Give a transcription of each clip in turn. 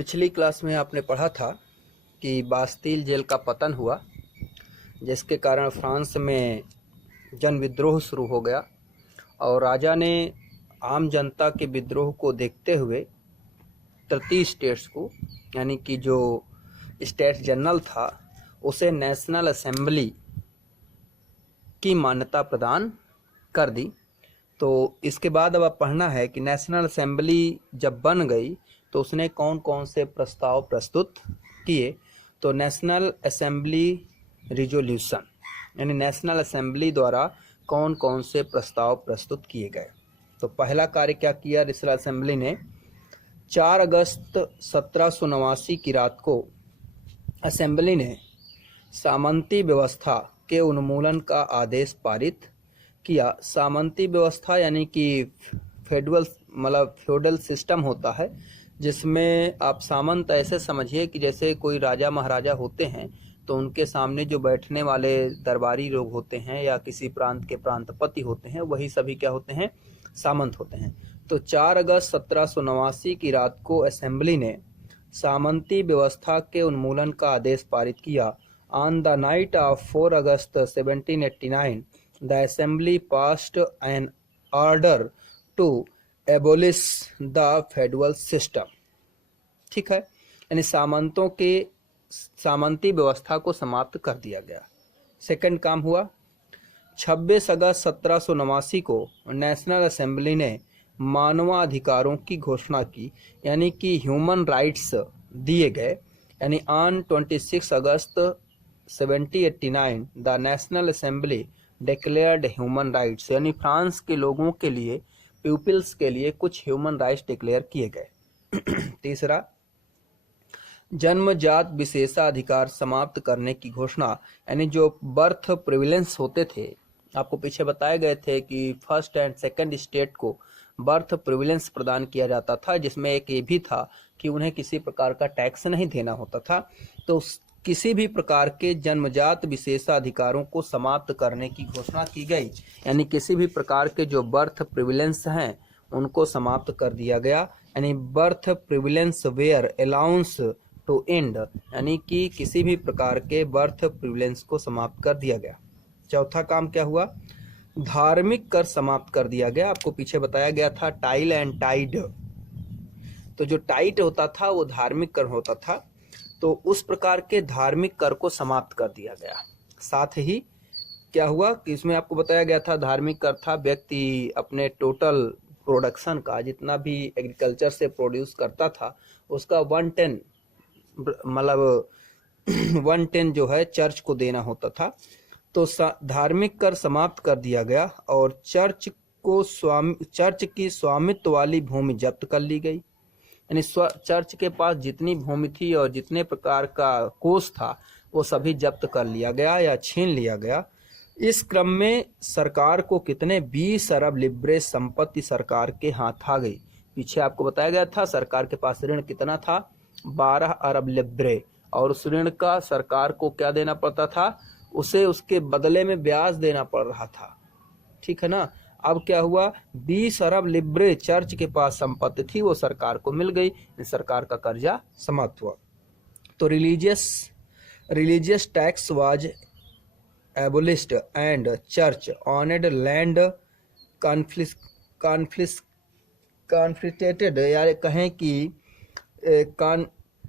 पिछली क्लास में आपने पढ़ा था कि बास्तील जेल का पतन हुआ, जिसके कारण फ्रांस में जन विद्रोह शुरू हो गया और राजा ने आम जनता के विद्रोह को देखते हुए 30 स्टेट्स को, यानी कि जो स्टेट जनरल था, उसे नेशनल असेंबली की मान्यता प्रदान कर दी। तो इसके बाद अब पढ़ना है कि नेशनल असेंबली जब बन गई तो उसने कौन कौन से प्रस्ताव प्रस्तुत किए। तो नेशनल असेंबली रिजोल्यूशन, यानी नेशनल असेंबली द्वारा कौन कौन से प्रस्ताव प्रस्तुत किए गए। तो पहला कार्य क्या किया नेशनल असेंबली ने, 4 अगस्त 1789 की रात को असेंबली ने सामंती व्यवस्था के उन्मूलन का आदेश पारित किया। सामंती व्यवस्था यानी कि फ्यूडल सिस्टम होता है, जिसमें आप सामंत ऐसे समझिए कि जैसे कोई राजा महाराजा होते हैं तो उनके सामने जो बैठने वाले दरबारी लोग होते हैं या किसी प्रांत के प्रांतपति होते हैं, वही सभी क्या होते हैं, सामंत होते हैं। तो 4 अगस्त 1789 की रात को असेंबली ने सामंती व्यवस्था के उन्मूलन का आदेश पारित किया। On the night of 4 August 1789 the assembly passed an order to abolish the federal system. ठीक है, यानी सामंती व्यवस्था को समाप्त कर दिया गया। सेकंड काम हुआ, 26 अगस्त 1789 को नेशनल असेंबली ने मानवाधिकारों की घोषणा की, यानी कि ह्यूमन राइट्स दिए गए। यानी on 26 August 1789 the national assembly declared human rights, यानी फ्रांस के लोगों के लिए, पीपल्स के लिए कुछ ह्यूमन राइट्स डिक्लेयर किए गए। तीसरा, जन्मजात विशेषाधिकार समाप्त करने की घोषणा, यानी जो बर्थ प्रिविलेंस होते थे, आपको पीछे बताए गए थे कि फर्स्ट एंड सेकंड स्टेट को बर्थ प्रिविलेंस प्रदान किया जाता था, जिसमें एक ये भी था कि उन्हें किसी प्रकार का टैक्स नहीं देना होता था। तो किसी भी प्रकार के जन्मजात विशेषाधिकारों को समाप्त करने की घोषणा की गई, यानी किसी भी प्रकार के जो बर्थ प्रिविलेंस हैं उनको समाप्त कर दिया गया। यानी birth privileges were allowance to end, यानी कि किसी भी प्रकार के बर्थ प्रिविलेंस को समाप्त कर दिया गया। चौथा काम क्या हुआ, धार्मिक कर समाप्त कर दिया गया। आपको पीछे बताया गया था टाइल एंड टाइड, तो जो टाइट होता था वो धार्मिक कर होता था, तो उस प्रकार के धार्मिक कर को समाप्त कर दिया गया। साथ ही क्या हुआ कि इसमें आपको बताया गया था धार्मिक कर था व्यक्ति अपने टोटल प्रोडक्शन का, जितना भी एग्रीकल्चर से प्रोड्यूस करता था, उसका 1/10 जो है चर्च को देना होता था। तो धार्मिक कर समाप्त कर दिया गया और चर्च की स्वामित्व वाली भूमि जब्त कर ली गई। यानी चर्च के पास जितनी भूमि थी और जितने प्रकार का कोष था वो सभी जब्त कर लिया गया या छीन लिया गया। इस क्रम में सरकार को कितने 20 अरब लिब्रे संपत्ति सरकार के हाथ आ गई। पीछे आपको बताया गया था सरकार के पास ऋण कितना था, 12 अरब लिब्रे, और उस ऋण का सरकार को क्या देना पड़ता था, उसे उसके बदले में ब्याज देना पड़ रहा था। ठीक है ना। अब क्या हुआ, 20 अरब लिब्रे चर्च के पास संपत्ति थी, वो सरकार को मिल गई, सरकार का कर्जा समाप्त हुआ। तो religious tax was abolished and church owned land confiscated, या कहें कि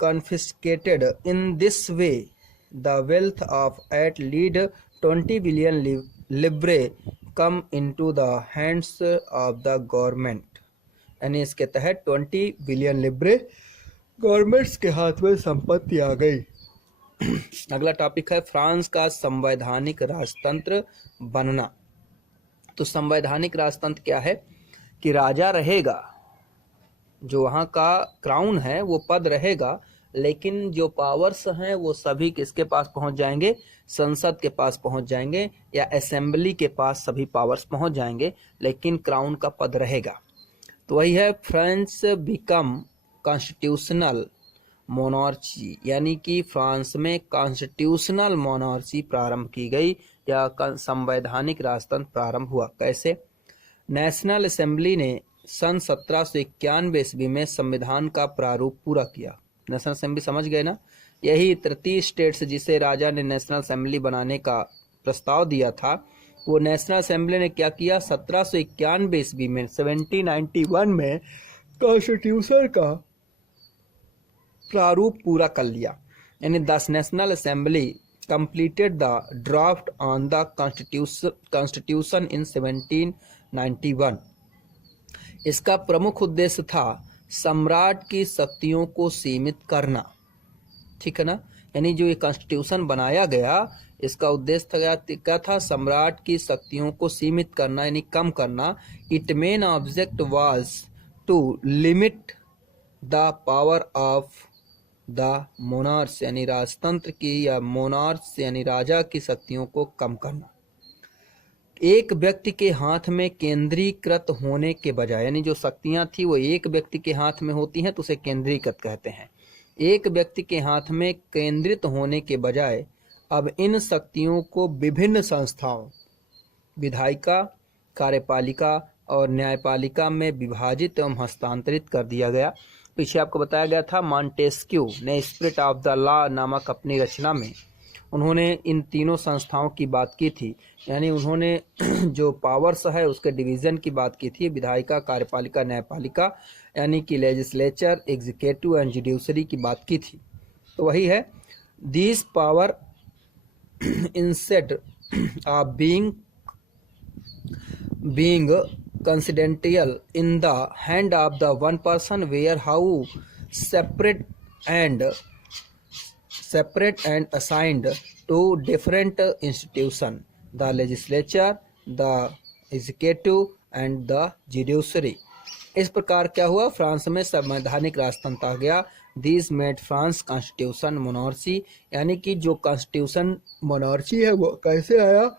confiscated. In this way the wealth of at least 20 billion लिब्रे come into the hands of the government, यानी इसके तहत 20 बिलियन लिब्रे गवर्नमेंट्स के हाथ में संपत्ति आ गई। अगला टॉपिक है फ्रांस का संवैधानिक राजतंत्र बनना। तो संवैधानिक राजतंत्र क्या है कि राजा रहेगा, जो वहाँ का क्राउन है वो पद रहेगा, लेकिन जो पावर्स हैं वो सभी किसके पास पहुंच जाएंगे, संसद के पास पहुंच जाएंगे या असेंबली के पास सभी पावर्स पहुंच जाएंगे, लेकिन क्राउन का पद रहेगा। तो वही है फ्रांस बिकम कॉन्स्टिट्यूशनल मोनार्ची, यानी कि फ्रांस में कॉन्स्टिट्यूशनल मोनार्ची प्रारंभ की गई या संवैधानिक राजतंत्र प्रारंभ हुआ। कैसे, नेशनल असेंबली ने सन 1791 ईस्वी में संविधान का प्रारूप पूरा किया। नेशनल असेंबली समझ गए ना। यही 33 स्टेट्स जिसे राजा ने नेशनल असेंबली बनाने का प्रस्ताव दिया था, वो नेशनल असेंबली ने क्या किया, 1791 ईस्वी में 1791 में कॉन्स्टिट्यूशन का प्रारूप पूरा कर लिया। यानी the national assembly completed the draft on the constitution in 1791। इसका प्रमुख उद्देश्य था सम्राट की शक्तियों को सीमित करना, ठीक है ना। यानी जो ये कॉन्स्टिट्यूशन बनाया गया, इसका उद्देश्य क्या था, सम्राट की शक्तियों को सीमित करना यानी कम करना। It main object was to limit the power of the monarchs, यानी राजतंत्र की या मोनार्स यानी राजा की शक्तियों को कम करना। एक व्यक्ति के हाथ में केंद्रीकृत होने के बजाय, यानी जो शक्तियां थी वो एक व्यक्ति के हाथ में होती हैं तो उसे केंद्रीकृत कहते हैं। एक व्यक्ति के हाथ में केंद्रित होने के बजाय अब इन शक्तियों को विभिन्न संस्थाओं, विधायिका, कार्यपालिका और न्यायपालिका में विभाजित एवं हस्तांतरित कर दिया गया। पीछे आपको बताया गया था, मॉन्टेस्क्यू ने स्पिरिट ऑफ द लॉ नामक अपनी रचना में उन्होंने इन तीनों संस्थाओं की बात की थी। यानी उन्होंने जो पावर्स है उसके डिवीजन की बात की थी, विधायिका, कार्यपालिका, न्यायपालिका, यानी कि लेजिस्लेचर, एग्जीक्यूटिव एंड जुडिशरी की बात की थी। तो वही है, this power instead of being coincidental in the hand of the one person were how separate and assigned to different institutions, the legislature, the executive and the judiciary। इस प्रकार क्या हुआ, फ्रांस में संवैधानिक राजतंत्र आ गया। This made France constitution monarchy, यानी कि जो कॉन्स्टिट्यूशन मोनार्ची है वो कैसे आया,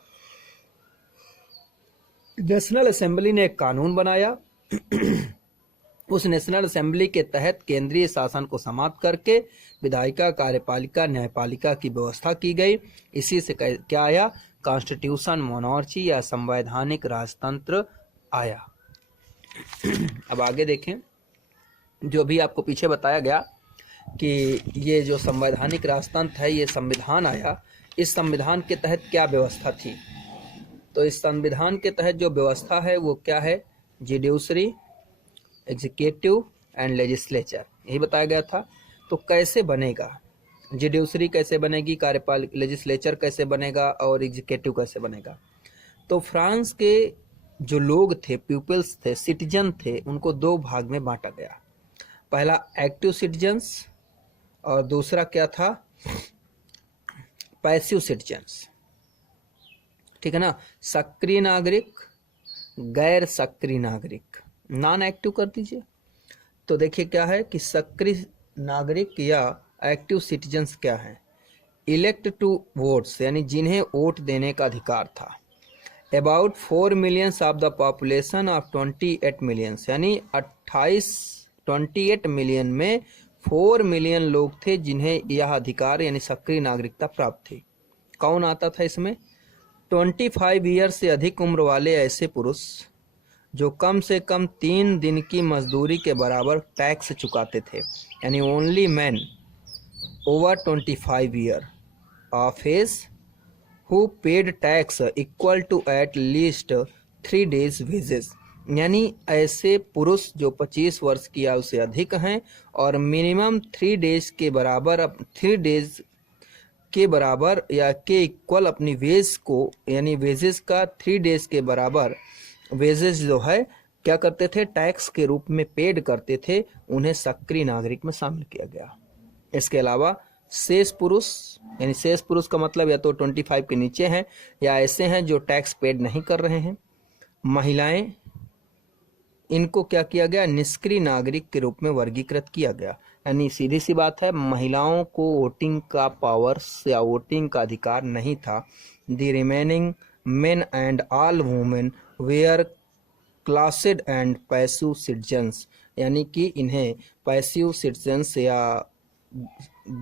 नेशनल असेंबली ने एक कानून बनाया। उस नेशनल असेंबली के तहत केंद्रीय शासन को समाप्त करके विधायिका, कार्यपालिका, न्यायपालिका की व्यवस्था की गई। इसी से क्या आया, कॉन्स्टिट्यूशन मोनार्ची या संवैधानिक राजतंत्र आया। अब आगे देखें, जो भी आपको पीछे बताया गया कि ये जो संवैधानिक राजतंत्र है, ये संविधान आया, इस संविधान के तहत क्या व्यवस्था थी। तो इस संविधान के तहत जो व्यवस्था है वो क्या है, जुडिशरी, एग्जीक्यूटिव एंड लेजिस्लेचर, यही बताया गया था। तो कैसे बनेगा, जुडिशरी कैसे बनेगी, कार्यपालिका, लेजिस्लेचर कैसे बनेगा और एग्जीक्यूटिव कैसे बनेगा। तो फ्रांस के जो लोग थे, पीपल्स थे, सिटीजन थे, उनको दो भाग में बांटा गया। पहला एक्टिव सिटीजन्स और दूसरा क्या था, पैसिव सिटीजन्स, ठीक है ना। सक्रिय नागरिक, गैर सक्रिय नागरिक, नॉन एक्टिव कर दीजिए। तो देखिए क्या है कि सक्रिय नागरिक या एक्टिव सिटीजन्स क्या है, इलेक्ट टू वोट्स, यानी जिन्हें वोट देने का अधिकार था। About 4 millions of the population of 28 millions, यानी 28 मिलियन में 4 मिलियन लोग थे जिन्हें यह अधिकार यानी सक्रिय नागरिकता प्राप्त थी। कौन आता था इसमें, 25 ईयर से अधिक उम्र वाले ऐसे पुरुष जो कम से कम 3 दिन की मजदूरी के बराबर टैक्स चुकाते थे, यानी only man over 25 year of age who paid tax equal to at least 3 days wages, यानी ऐसे पुरुष जो 25 वर्ष की आयु से अधिक हैं और मिनिमम 3 days के बराबर, 3 days के बराबर या के इक्वल अपनी वेज को, यानी वेजेस का 3 days के बराबर वेजेस जो है क्या करते थे, टैक्स के रूप में पेड करते थे, उन्हें सक्रिय नागरिक में शामिल किया गया। इसके अलावा शेष पुरुष, यानी शेष पुरुष का मतलब या तो 25 के नीचे हैं या ऐसे हैं जो टैक्स पेड नहीं कर रहे हैं। महिलाएं, इनको क्या किया गया, निष्क्रिय नागरिक के रूप में वर्गीकृत किया गया। यानी सीधी सी बात है, महिलाओं को वोटिंग का पावर्स या वोटिंग का अधिकार नहीं था। The remaining men and all women were classed and passive citizens, यानी कि इन्हें पैसिव सिटीजन्स या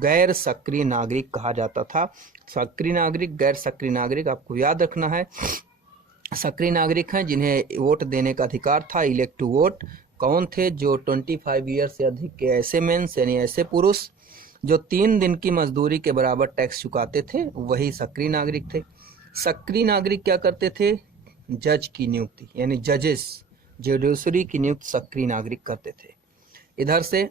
गैर सक्रिय नागरिक कहा जाता था। सक्रिय नागरिक, गैर सक्रिय नागरिक आपको याद रखना है। सक्रिय नागरिक हैं जिन्हें वोट देने का अधिकार था, इलेक्ट टू वोट, कौन थे? जो 25 ईयर से अधिक के ऐसे मेंस यानी ऐसे पुरुष जो 3 दिन की मजदूरी के बराबर टैक्स चुकाते थे, वही सक्रिय नागरिक थे। सक्रिय नागरिक क्या करते थे? जज की नियुक्ति यानी जजेस, जुडिशरी की नियुक्ति सक्रिय नागरिक करते थे। इधर से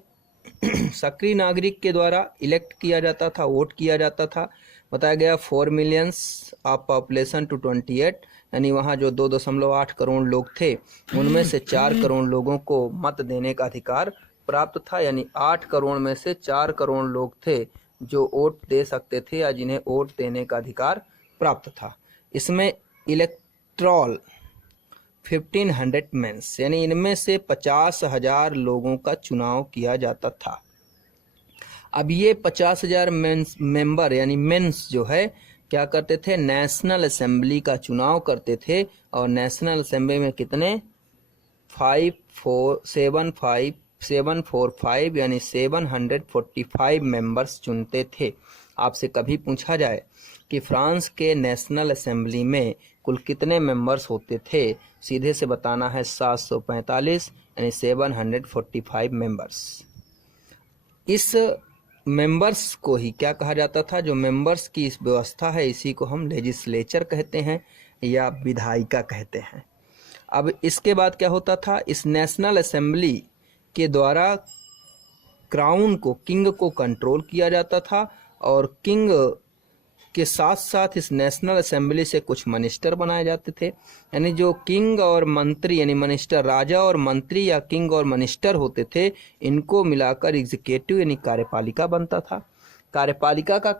सक्रिय नागरिक के द्वारा इलेक्ट किया जाता था, वोट किया जाता था। बताया गया 4 मिलियंस ऑफ पॉपुलेशन टू 28, यानी वहाँ जो 2.8 करोड़ लोग थे उनमें से 4 करोड़ लोगों को मत देने का अधिकार प्राप्त था, यानी 8 करोड़ में से 4 करोड़ लोग थे जो वोट दे सकते थे या जिन्हें वोट देने का अधिकार प्राप्त था। इसमें इलेक्ट्रॉल 1500 मेंस यानी इनमें से 50,000 लोगों का चुनाव किया जाता था। अब ये 50,000 मेंबर यानी मेंस जो है क्या करते थे? नेशनल असेंबली का चुनाव करते थे, और नेशनल असेंबली में कितने? 745 यानी 745 मेंबर्स चुनते थे। आपसे कभी पूछा जाए कि फ्रांस के नेशनल असेंबली में कुल कितने मेंबर्स होते थे, सीधे से बताना है 745 यानी 745 मेंबर्स। इस मेंबर्स को ही क्या कहा जाता था? जो मेंबर्स की इस व्यवस्था है इसी को हम लेजिस्लेचर कहते हैं या विधायिका कहते हैं। अब इसके बाद क्या होता था? इस नेशनल असेंबली के द्वारा क्राउन को, किंग को कंट्रोल किया जाता था, और किंग के साथ साथ इस नेशनल असेंबली से कुछ मिनिस्टर बनाए जाते थे। यानी जो किंग और मंत्री यानी मिनिस्टर, राजा और मंत्री या किंग और मिनिस्टर होते थे, इनको मिलाकर एग्जीक्यूटिव यानी कार्यपालिका बनता था। कार्यपालिका का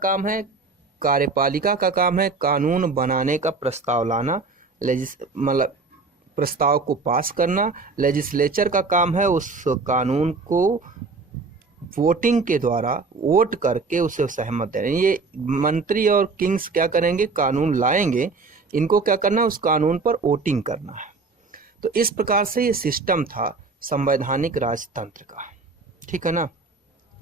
काम है कानून बनाने का प्रस्ताव लाना, मतलब प्रस्ताव को पास करना। लेजिस्लेचर का काम है उस कानून को वोटिंग के द्वारा वोट करके उसे सहमत देना। ये मंत्री और किंग्स क्या करेंगे? कानून लाएंगे, इनको क्या करना है? उस कानून पर वोटिंग करना है। तो इस प्रकार से ये सिस्टम था संवैधानिक राजतंत्र का, ठीक है ना।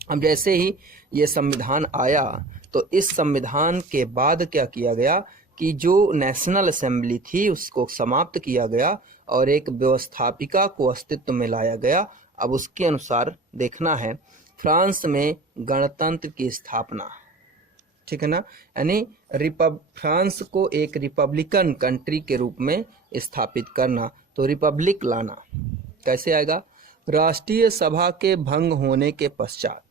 अब जैसे ही ये संविधान आया तो इस संविधान के बाद क्या किया गया कि जो नेशनल असेंबली थी उसको समाप्त किया गया और एक व्यवस्थापिका को अस्तित्व में लाया गया। अब उसके अनुसार देखना है फ्रांस में गणतंत्र की स्थापना, ठीक है ना, यानी फ्रांस को एक रिपब्लिकन कंट्री के रूप में स्थापित करना। तो रिपब्लिक लाना कैसे आएगा? राष्ट्रीय सभा के भंग होने के पश्चात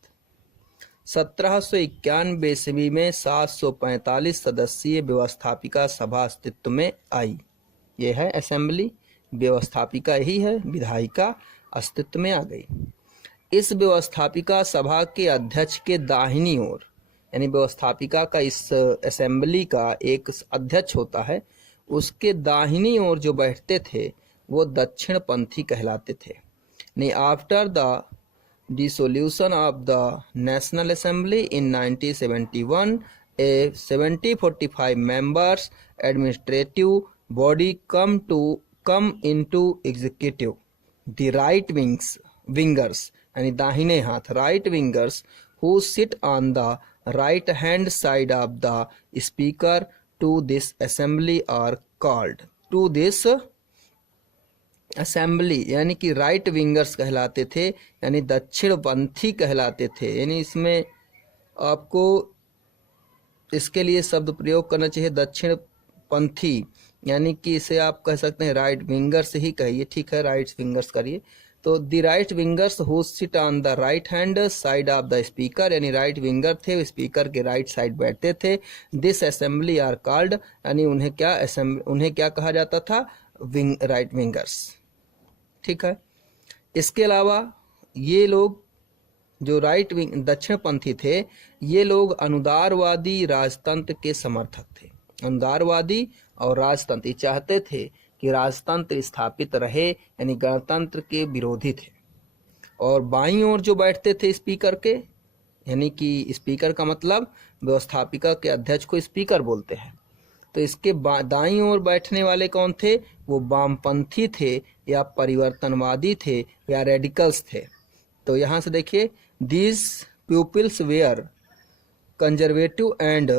1791 ईस्वी में 745 सदस्यीय व्यवस्थापिका सभा अस्तित्व में आई। यह है असेंबली, व्यवस्थापिका यही है, विधायिका अस्तित्व में आ गई। इस व्यवस्थापिका सभा के अध्यक्ष के दाहिनी ओर, यानी व्यवस्थापिका का इस असेंबली का एक अध्यक्ष होता है, उसके दाहिनी ओर जो बैठते थे वो दक्षिणपंथी कहलाते थे। नहीं, after the dissolution of the National Assembly in 1971, a 45 members administrative body come into executive. The wingers यानी दाहिने हाथ right wingers who sit on the right hand side of the speaker to this assembly are called to this assembly, यानी कि right wingers कहलाते थे, यानी दक्षिणपंथी कहलाते थे। यानी इसमें आपको इसके लिए शब्द प्रयोग करना चाहिए दक्षिणपंथी, यानी कि इसे आप कह सकते हैं राइट विंगर्स ही कहिए, ठीक है, राइट विंगर्स करिए। तो the right wingers who sit on the right hand side of the speaker, यानी राइट विंगर थे, स्पीकर के राइट साइड बैठते थे। दिस असेंबली आर कॉल्ड, यानी उन्हें क्या कहा जाता था? राइट विंगर्स, ठीक है। इसके अलावा ये लोग जो राइट विंग दक्षिणपंथी थे, ये लोग अनुदारवादी राजतंत्र के समर्थक थे। अनुदारवादी और राजतंत्र चाहते थे कि राजतंत्र स्थापित रहे, यानी गणतंत्र के विरोधी थे। और बाईं ओर जो बैठते थे स्पीकर के, यानी कि स्पीकर का मतलब व्यवस्थापिका के अध्यक्ष को स्पीकर बोलते हैं। तो इसके दाईं ओर बैठने वाले कौन थे? वो वामपंथी थे या परिवर्तनवादी थे या रेडिकल्स थे। तो यहाँ से देखिए, these peoples were conservative and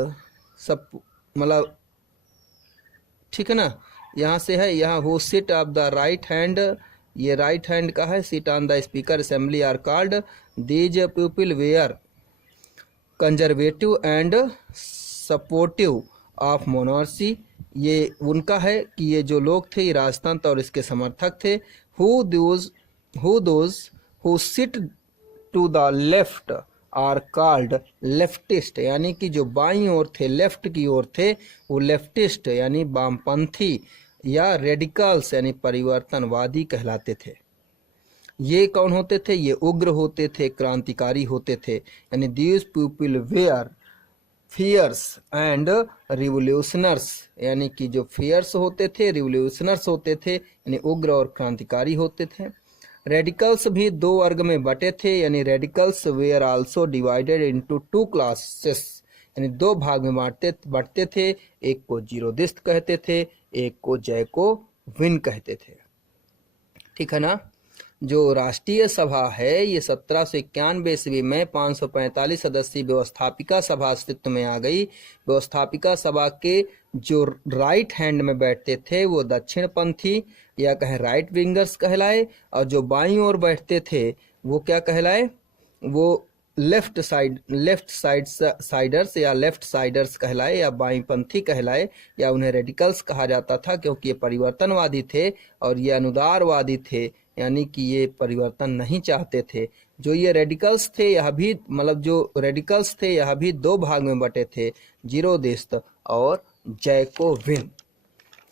सब, मतलब ठीक है ना। यहाँ से है, यहाँ who sit of the right hand ये राइट हैंड का है। Seat on the speaker assembly are called these people were conservative and supportive of monarchy. ये उनका है कि ये जो लोग थे ये राजतंत्र और इसके समर्थक थे। Who those who sit to the left are called leftist, यानी कि जो बाईं ओर थे, लेफ्ट की ओर थे, वो लेफ्टिस्ट यानी वामपंथी या रेडिकल्स यानी परिवर्तनवादी कहलाते थे। ये कौन होते थे? ये उग्र होते थे, क्रांतिकारी होते थे। यानी these people were fierce and revolutionaries, यानी कि जो फियर्स होते थे, रिवोल्यूशनर्स होते थे, यानी उग्र और क्रांतिकारी होते थे। रेडिकल्स भी दो वर्ग में बटे थे, यानी radicals where also divided into two classes, यानी दो भाग में बांटते थे। एक को जीरोदिस्त कहते थे, एक को जैकोबिन कहते थे। ठीक है ना। जो राष्ट्रीय सभा है ये 1791 ईस्वी में 545 सदस्यीय व्यवस्थापिका सभा अस्तित्व में आ गई। व्यवस्थापिका सभा के जो राइट हैंड में बैठते थे वो दक्षिणपंथी या कहें राइट विंगर्स कहलाए, और जो बाईं ओर बैठते थे वो क्या कहलाए? वो लेफ्ट साइडर्स या लेफ्ट साइडर्स कहलाए या बाईंपंथी कहलाए, या उन्हें रेडिकल्स कहा जाता था, क्योंकि ये परिवर्तनवादी थे और ये अनुदारवादी थे, यानी कि ये परिवर्तन नहीं चाहते थे। जो ये रेडिकल्स थे यह भी यह भी दो भाग में बटे थे, जीरोदिस्त और जैकोबिन।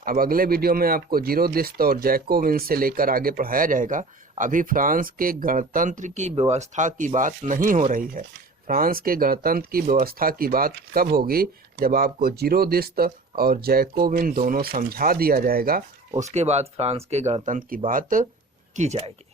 अब अगले वीडियो में आपको जीरोदिस्त और जैकोबिन से लेकर आगे पढ़ाया जाएगा। अभी फ्रांस के गणतंत्र की व्यवस्था की बात नहीं हो रही है। फ्रांस के गणतंत्र की व्यवस्था की बात कब होगी? जब आपको जीरोदिस्त और जैकोबिन दोनों समझा दिया जाएगा, उसके बाद फ्रांस के गणतंत्र की बात की जाएगी।